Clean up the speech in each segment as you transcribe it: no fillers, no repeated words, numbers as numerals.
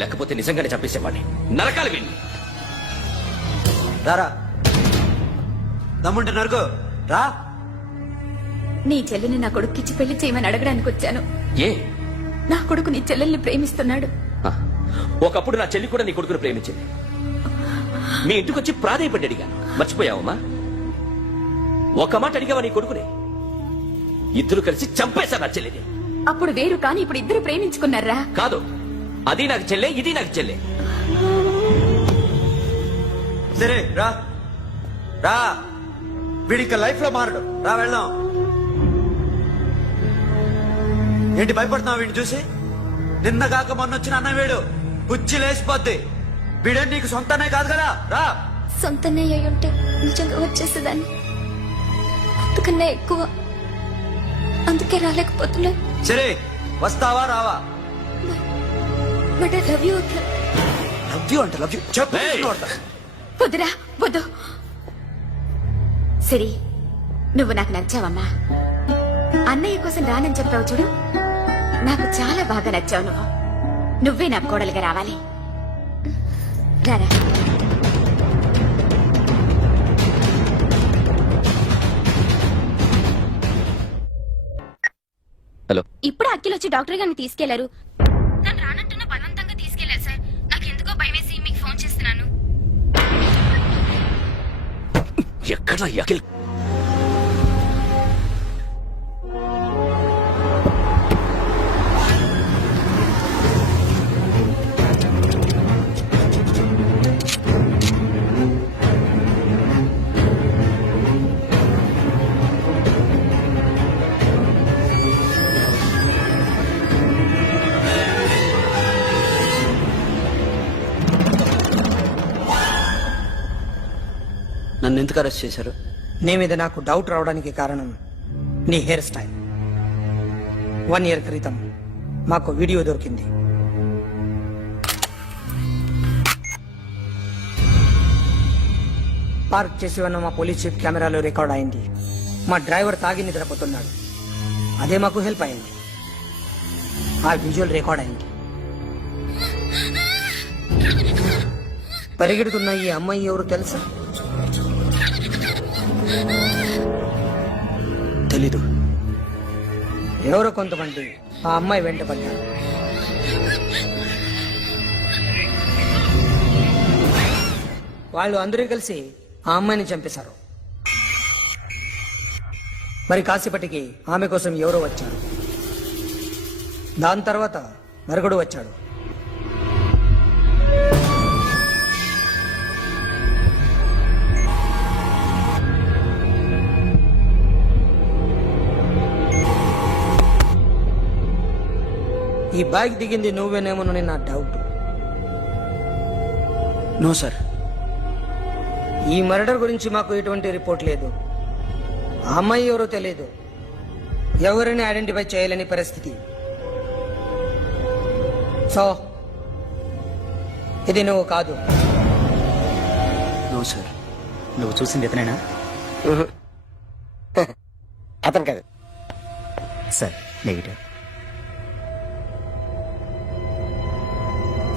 లేకపోతే నిజంగానే చంపేసేవాడిని. నరకాలి వీణ్ణి. రారా, దమ్ముంటే నరుకు రా. నీ చెల్లిని నా కొడుక్కిచ్చి పెళ్లి చేయమని అడగడానికి వచ్చాను. ఏ? నా కొడుకు నీ చెల్లెల్ని ప్రేమిస్తున్నాడు. ఆ, ఒకప్పుడు నా చెల్లి కూడా నీ కొడుకును ప్రేమించింది. మీ ఇంటికి వచ్చి ప్రాధాయపడి అడిగాను. మర్చిపోయావమ్మా? ఒక మాట అడిగావా నీ కొడుకుని? ఇద్దరు కలిసి చంపేశారు నా చెల్లిని. అప్పుడు వేరు కానీ ఇప్పుడు ఇద్దరు ప్రేమించుకున్నారా? కాదు, అది నాకు చెల్లె, ఇది నాకు చెల్లె. సరే రా రా, వీడిక లైఫ్ లో మారడు. రా వెళ్దాం. ఏంటి భయపడుతున్నావు వీడిని చూసి? నిన్న కాక మొన్న వచ్చిన అన్న వీడు పుచ్చి లేసిపోద్ది. వీడే నీకు సొంతనే కాదు కదా. రా. సొంతనే అయి ఉంటే నిజంగా వచ్చేసేదాన్ని. అంతకన్నా ఎక్కువ, అందుకే రాలేకపోతున్నా. సరే వస్తావా రావా? But I love you. Love you అంటే లవ్ యూ చెప్పు. వద్దురా, వద్దు. సరే, నువ్వు నాకు నచ్చావమ్మా. అన్నయ్య కోసం రానని చెప్పావు చూడు, నాకు చాలా బాగా నచ్చావు నువ్వు. నువ్వే నా కోడలిగా రావాలి. రారా. హలో. ఇప్పుడు అఖిల్ వచ్చి డాక్టర్ గారిని తీసుకెళ్లారు. నన్ను రానంటున్న బలవంతంగా తీసుకెళ్లారు సార్. నాకు ఎందుకో భయమేసి మీకు ఫోన్ చేస్తున్నాను. ఎక్కడ అఖిల్? నన్ను ఎందుకు అరెస్ట్ చేశారు? నీ మీద నాకు డౌట్ రావడానికి కారణం నీ హెయిర్ స్టైల్. 1 year క్రితం మాకు వీడియో దొరికింది. పార్క్ చేసి ఉన్న మా పోలీస్ జీప్ కెమెరాలో రికార్డ్ అయింది. మా డ్రైవర్ తాగి నిద్రపోతున్నాడు. అదే మాకు హెల్ప్ అయింది. ఆ విజువల్ రికార్డ్ అయింది. పరిగెడుతున్న ఈ అమ్మాయి ఎవరు తెలుసా? తెలీదు. ఎవరో కొంతమంది ఆ అమ్మాయి వెంట పడ్డారు. వాళ్ళు అందరూ కలిసి ఆ అమ్మాయిని చంపేశారు. మరి కాసేపటికి ఆమె కోసం ఎవరో వచ్చారు. దాని తర్వాత మరొకడు వచ్చాడు. ఈ బైక్ దిగింది నువ్వేనేమోనని నా డౌట్. No sir. ఈ మర్డర్ గురించి మాకు ఎటువంటి రిపోర్ట్ లేదు. ఆ అమ్మాయి ఎవరో తెలియదు. ఎవరిని ఐడెంటిఫై చేయలేని పరిస్థితి. సో ఇది నువ్వు కాదు. No sir. నువ్వు చూసింది ఇతనేనా? అతను కాదు sir. Negative.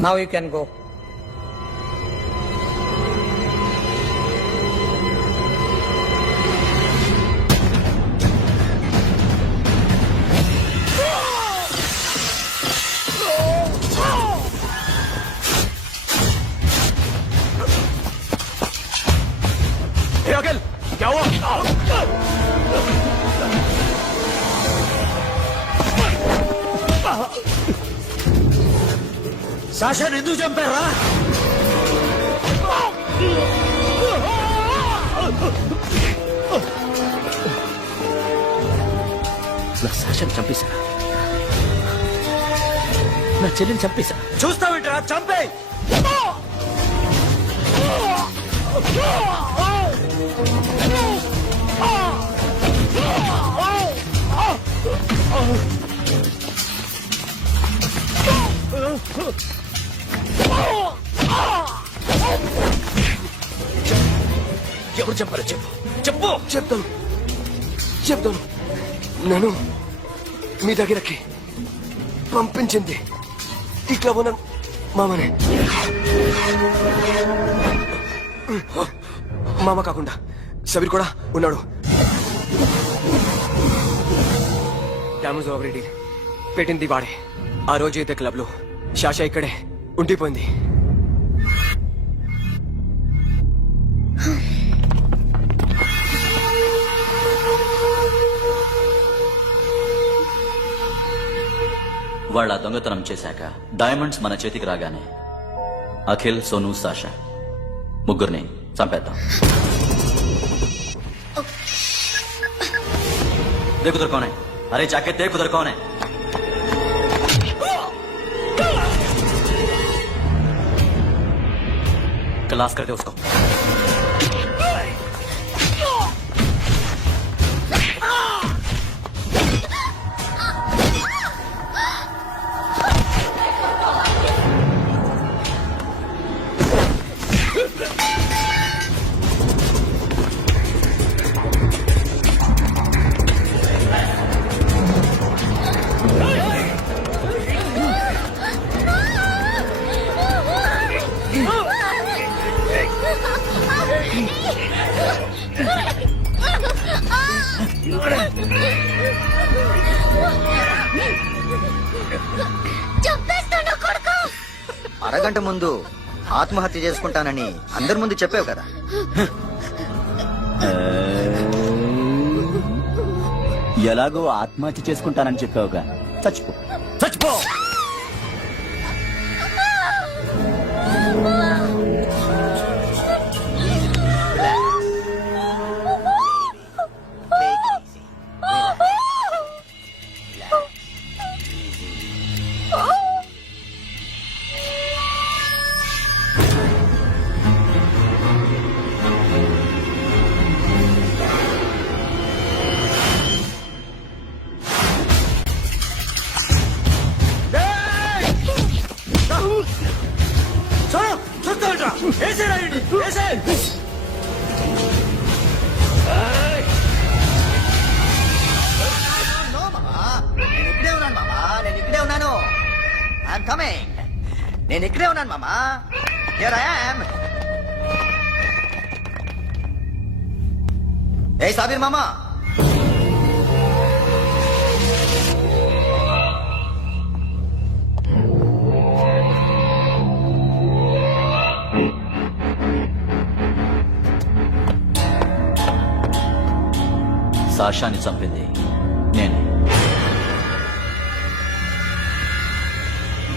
Now you can go. Akhil, क्या हुआ? సాషాని ఎందుకు చంపారా? నా సాషాని చంపేశా. నా చెల్లిని చంపేశా. చూస్తావేంట్రా? చంపే. ఎవరు చెప్పారో చెప్పు. చెప్పు. చెప్తాను. నేను మీ దగ్గరకి పంపించింది ఇట్లా మామనే మామ కాకుండా సబీర్ కూడా ఉన్నాడు. డ్యామేజ్ ఆల్రెడీ పెట్టింది వాడే. ఆ రోజు అయితే క్లబ్ లో శాషా ఇక్కడే ఉండిపోయింది. వాళ్ళ దొంగతనం చేశాక డైమండ్స్ మన చేతికి రాగానే అఖిల్, సోను, సాషా ముగ్గురిని చంపేద్దాం. देखो उधर कौन है? अरे जाके देख उधर कौन है? क्लास करते उसको. అరగంట ముందు ఆత్మహత్య చేసుకుంటానని అందరి ముందు చెప్పావు కదా. ఎలాగో ఆత్మహత్య చేసుకుంటానని చెప్పావుగా, చచ్చిపో. చచ్చిపో. నేను ఇక్కడే ఉన్నాను మామా. Here I am. ఏ సాబీర్ మామా, సాషాని చంపింది నేను.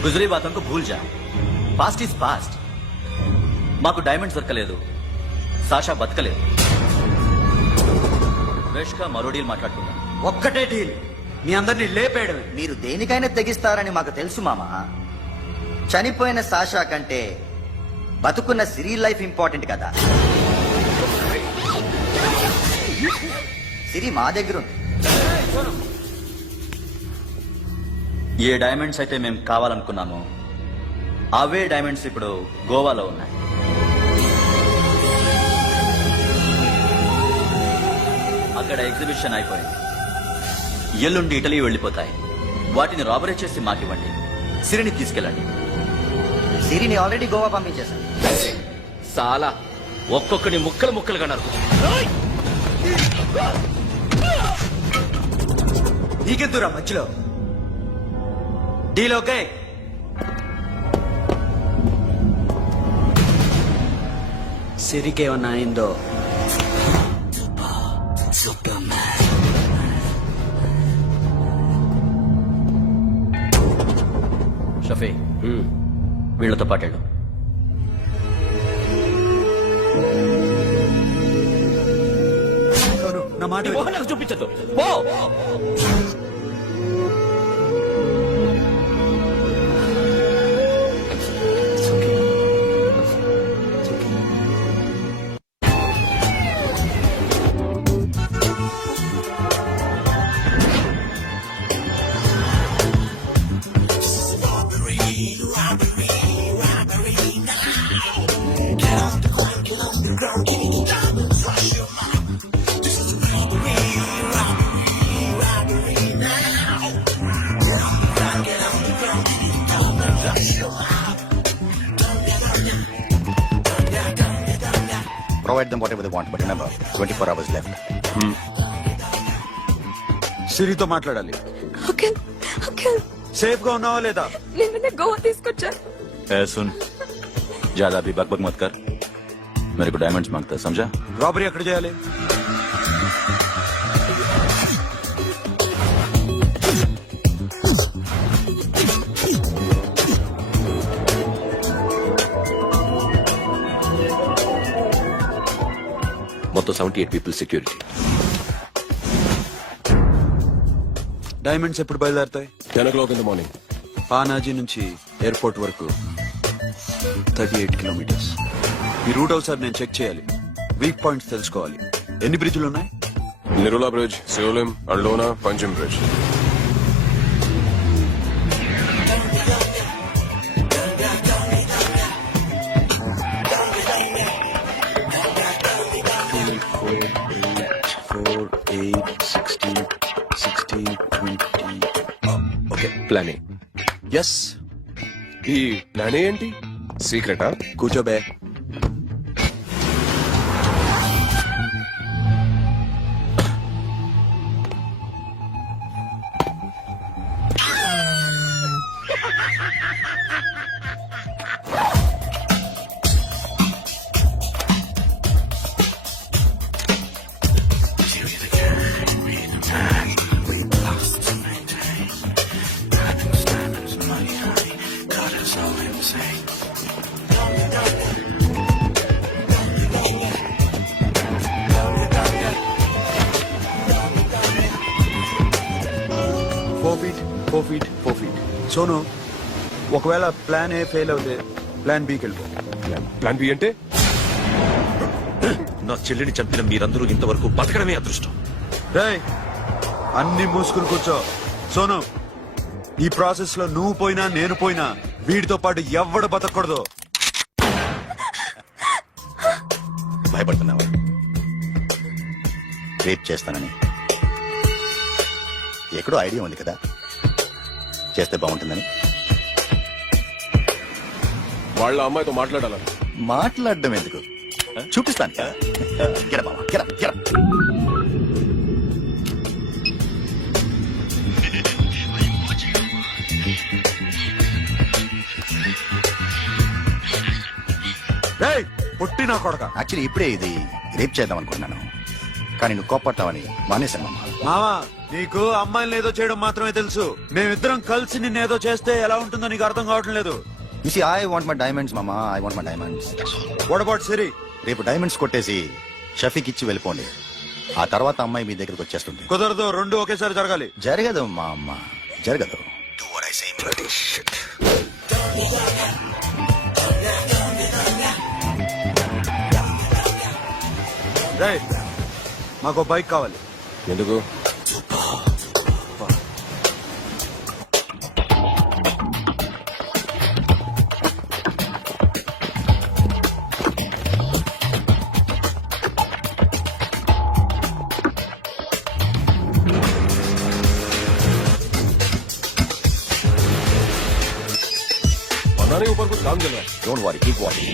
గుజరీ బాతం కు భూల్ జా. Past is past. మాకు డైమండ్స్ దొరకలేదు, సాషా బతకలేదు. వేష్గా మరో డీల్ మాట్లాడుకుందాం. ఒక్కటే డీల్, మీ అందరినీ లేపేయడమే. మీరు దేనికైనా తెగిస్తారని మాకు తెలుసు మామా. చనిపోయిన సాషా కంటే బతుకున్న సిరి లైఫ్ ఇంపార్టెంట్ కదా. సిరి మా దగ్గర ఉంది. ఏ డైమండ్స్ అయితే మేము కావాలనుకున్నామో అవే డైమండ్స్ ఇప్పుడు గోవాలో ఉన్నాయి. అక్కడ ఎగ్జిబిషన్ అయిపోయింది. ఎల్లుండి ఇటలీ వెళ్ళిపోతాయి. వాటిని రాబరీ చేసి మాకివ్వండి. సిరిని తీసుకెళ్ళండి. సిరిని ఆల్రెడీ గోవా పంపించేశాను. చాలా ఒక్కొక్కని ముక్కలు ముక్కలుగా నరుకు. నీకెందురా మధ్యలో? Deal okay? సిరికేమన్నా అయిందో? షఫీ, వీళ్ళతో పాటేళ్ళు. నా మాట విను. నాకు చూపించద్దు. పో. provide them whatever they want. But remember, 24 hours left. సిరితో మాట్లాడాలి. అంకుల్ అంకుల్ సేఫ్ గా ఉన్నావా లేదా? నేను గోవా తీసుకొచ్చాను. ए सुन, ज्यादा भी बकबक मत कर. मेरे को डायमंड्स मांगता है, समझा? రాబరీ ఎక్కడ చేయాలి? మొత్తం 78 పీపుల్ సెక్యూరిటీ. డైమండ్స్ ఎప్పుడు బయలుదేరుతాయి? 10 o'clock in the morning. Panaji నుంచి ఎయిర్పోర్ట్ వరకు 38 కిలోమీటర్స్. ఈ రూట్ ఒకసారి నేను చెక్ చేయాలి. వీక్ పాయింట్స్ తెలుసుకోవాలి. ఎన్ని బ్రిడ్జ్లు ఉన్నాయి? Nirula Bridge, Seolim, Aldona, Panjim Bridge. Okay, plan A. Yes. ఈ ప్లాన్ ఏంటి? సీక్రెటా? కూర్చోబే. Four feet. సోను, ఒకవేళ ప్లాన్ ఏ ఫెయిల్ అవుతే ప్లాన్ బికి వెళ్ళిపో. ప్లాన్ బి అంటే? నా చెల్లిని చంపిన మీరందరూ ఇంతవరకు బతకడమే అదృష్టం. రేయ్, అన్ని మూసుకుని కూర్చో. సోను, ఈ ప్రాసెస్ లో నువ్వు పోయినా నేను పోయినా వీడితో పాటు ఎవ్వడు బతకూడదు. భయపడుతున్నావా? రేప్ చేస్తానని ఎక్కడో ఐడియా ఉంది కదా, చేస్తే బాగుంటుందని. వాళ్ళ అమ్మాయితో మాట్లాడాలని. మాట్లాడడం ఎందుకు, చూపిస్తాను. Get up, Mama. Get up, get up. రేయ్, పుట్టి నా కొడక. యాక్చువల్లీ ఇప్పుడే ఇది రేప్ చేద్దాం అనుకున్నాను, కానీ నువ్వు కోపడతావని మానేశాను మామ. మావా, నీకు అమ్మాయిని ఏదో చేయడం మాత్రమే తెలుసు. మేమిద్దరం కలిసి నిన్నేదో చేస్తే ఎలా ఉంటుందో నీకు అర్థం కావటం లేదు. You see, I want my diamonds, Mama. I want my diamonds. What about Siri? రేపు డైమండ్స్ కొట్టేసి షఫీక్ ఇచ్చి వెళ్ళిపోండి. ఆ తర్వాత అమ్మాయి మీ దగ్గరకు వచ్చేస్తుంది. కుదరదు, రెండు ఒకేసారి జరగాలి. జరగదు మా అమ్మ, జరగదు. రేయ్, మాకు బైక్ కావాలి. ఎందుకు? बनाने ऊपर कुछ काम चल रहा है. Don't worry, keep watching.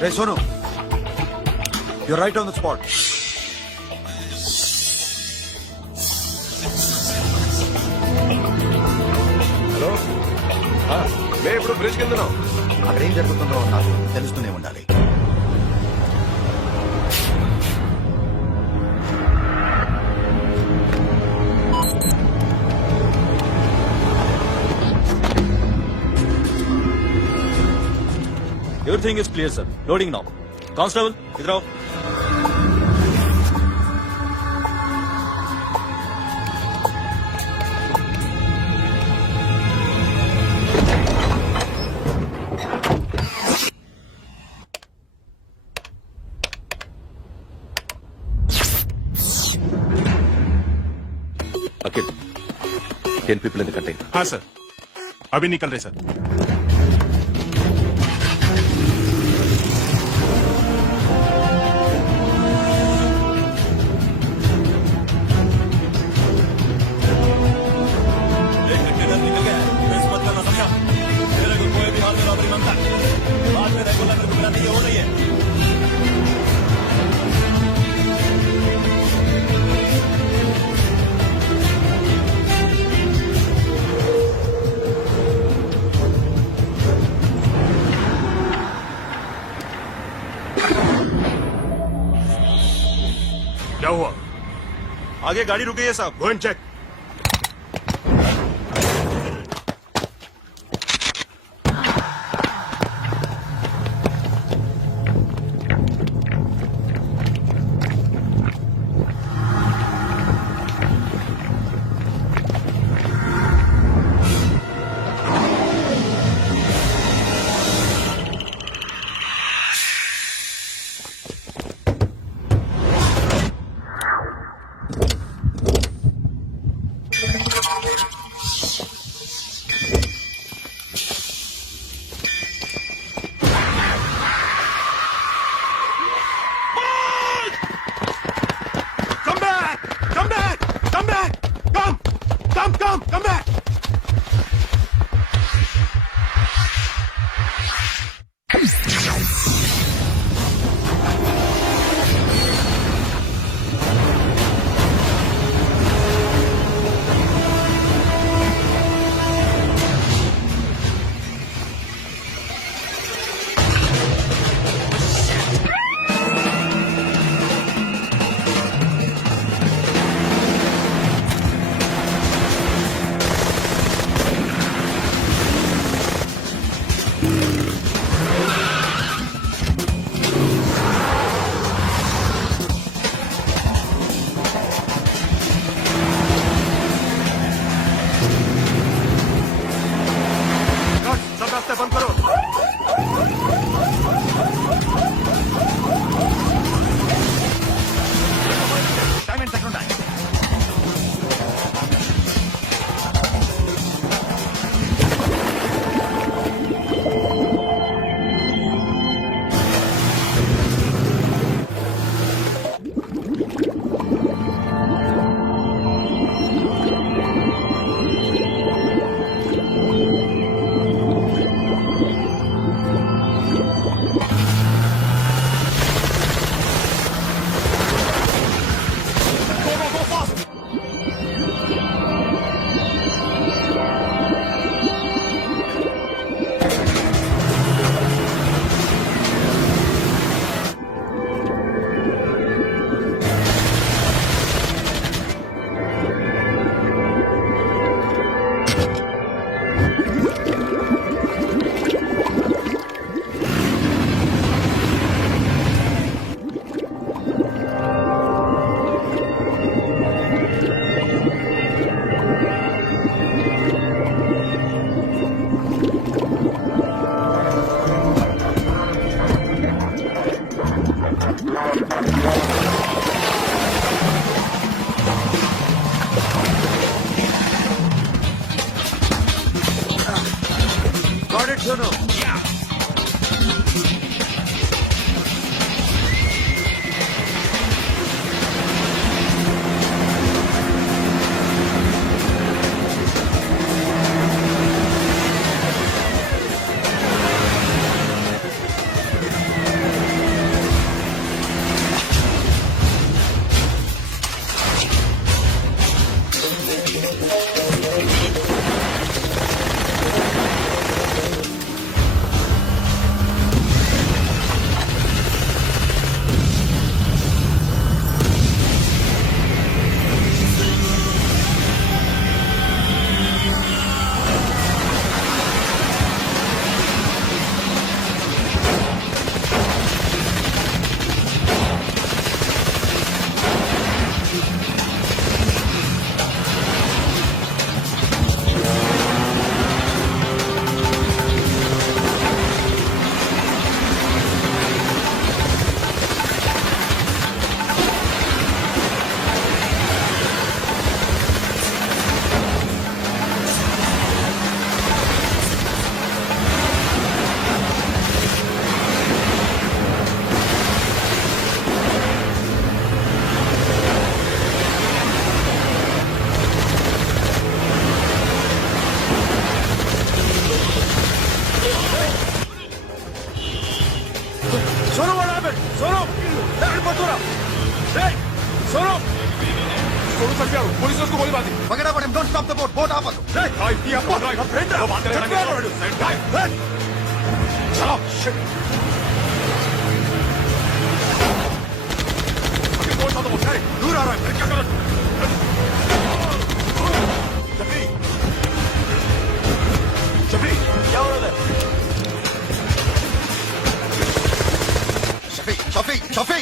Ray Sonu, you're right on the spot. Hello, నేను ఇప్పుడు బ్రిడ్జ్ కింద ఉన్నాం. అక్కడ ఏం జరుగుతుందో నాకు తెలుస్తూనే ఉండాలి. Everything is clear, sir. Loading now. Constable, इधर आओ. అఖిల్, एनपीपी लेने कटे हाँ सर, अभी निकल रहे सर। क्या हुआ? आगे गाड़ी रुक गई है साहब, go and check. Come back! सब रास्ते बंद करो। Time second time. Got it, Sono. चढ़ पुलिस ने उसको गोली मार दी पकड़ा पड़े don't stop the boat boat आप चलो shit. दूर आ रहा है फिर क्या करो शफी शफी क्या हो रहा है షఫీ షఫీ షఫీ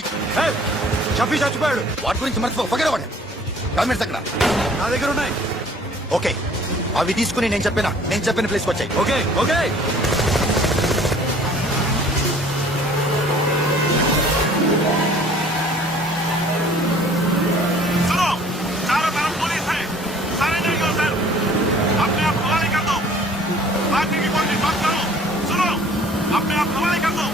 షఫీ చచ్చిపోయాడు వాటి గురించి మర్చిపో పకడ పడే డాక్యుమెంట్స్ అక్కడ నా దగ్గర ఉన్నాయి ఓకే అవి తీసుకుని నేను చెప్పిన ప్లేస్కి వచ్చాయి ఓకే ఓకే सुनो चारों तरफ पुलिस है सारे जगह सर अपने आप हवाले कर दो बाकी की कोई बात करो सुनो अपने आप हवाले कर दो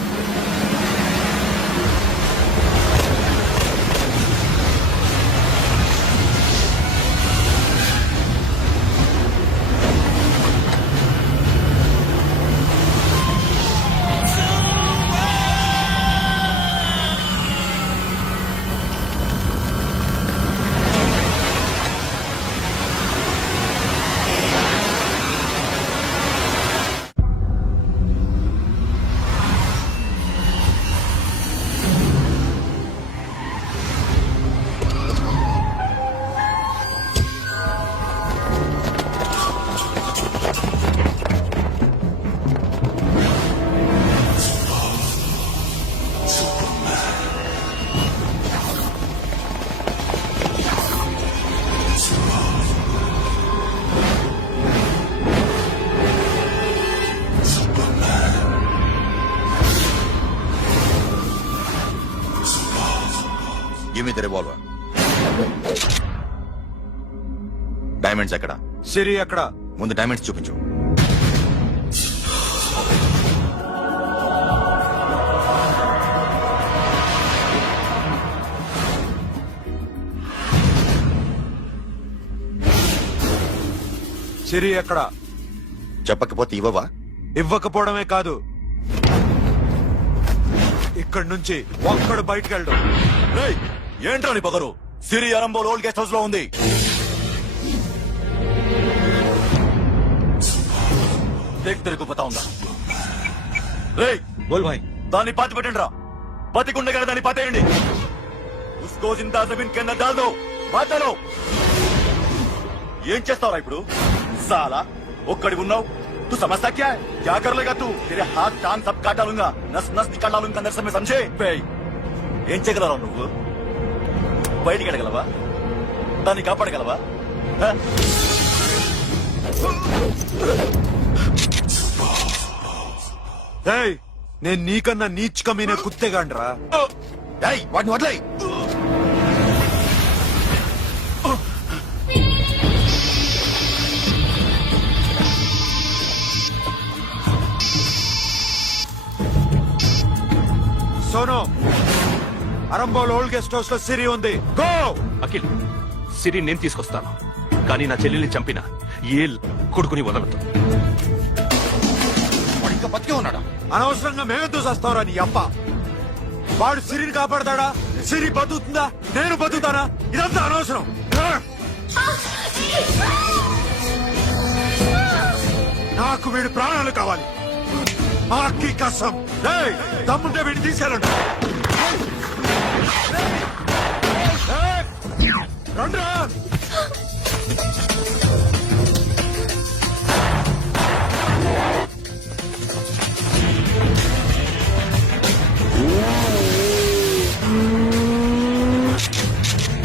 give me the revolver diamonds ఎక్కడ సిరి అక్కడ ముందు డైమండ్స్ చూపించు సిరి అక్కడ చెప్పకపోతే ఇవ్వవా ఇవ్వకపోవడమే కాదు ఇక్కడి నుంచి ఒక్కడు బయటకు వెళ్ళడు ఏంట్రా నీ పొగరు సిరి అరంబోల్ ఓల్డ్ గెస్ట్ హౌస్ లో ఉంది దేక్ తెరకు పతా ఉందా రే బోల్ భాయ్ దాన్ని పాతి పెట్టండి రా బతికుండగా దాన్ని పాతేయండి ఉస్కో జిందా జమీన్ కింద డాల్ దో బాటలో ఏం చేస్తావురా ఇప్పుడు సాలా ఒక్కడి ఉన్నావు तू समझता क्या है क्या कर लेगा तू तेरे हाथ टांग सब काट डालूंगा नस नस निकाल डालूंगा अंदर से मैं समझे ఏం చేయగలరా నువ్వు బయటికి వెళ్ళగలవా దాన్ని కాపాడగలవా హ? ఏయ్, నేను నీకన్నా నీచ్ కమీనే కుత్తేగాండ్రా ఏయ్ వాటిని వదిలేయ్ Sonu Arambol old guest house లో సిరి ఉంది గో అఖిల్ సిరి నేను తీసుకొస్తాను కానీ నా చెల్లెల్ని చంపిన ఏ కొడుకుని వదలదు వాడు ఇంకా బతికే ఉన్నాడా అనవసరంగా మేమెందుకు చేస్తావురా నీ అప్ప వాడు సిరిని కాపాడతాడా సిరి బతుకుతుందా నేను బతుకుతానా ఇదంతా అనవసరం నాకు వీడి ప్రాణాలు కావాలి ఆకి కసం ఏయ్, దమ్ముంటే వీడిని తీసుకెళ్ళండి ఏయ్, రండ్రా